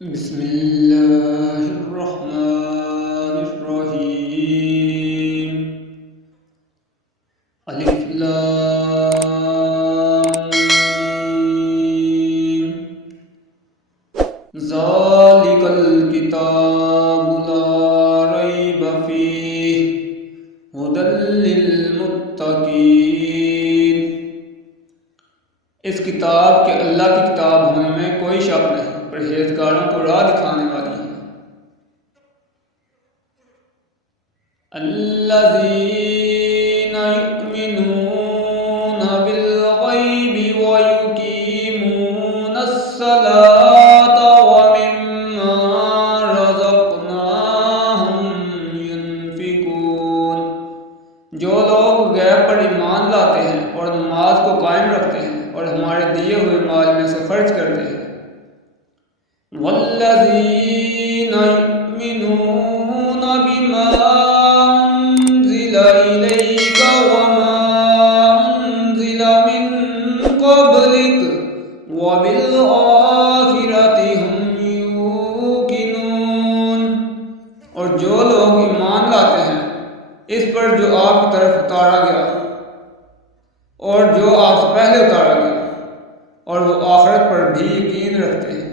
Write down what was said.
بسم اللہ الرحمن الرحیم الف لام میم ذالک الکتاب لا ریب فیہ ھدی للمتقین۔ اس کتاب کے اللہ کی کتاب ہونے میں کوئی شک نہیں، پرہیزگاروں کو راہ دکھانے والی ہے۔ الذین یؤمنون بالغیب ویقیمون الصلاۃ ومما رزقناہم ینفقون۔ جو لوگ غیب پر ایمان لاتے ہیں اور نماز کو قائم رکھتے ہیں اور ہمارے دیے ہوئے مال میں سے خرچ کرتے ہیں۔ والذین یؤمنون بما انزل الیک وما انزل من قبلک وبالآخرۃ ہم یوقنون۔ اور جو لوگ ایمان لاتے ہیں اس پر جو آپ کی طرف اتارا گیا اور جو آپ سے پہلے اتارا گیا، اور وہ آخرت پر بھی یقین رکھتے ہیں۔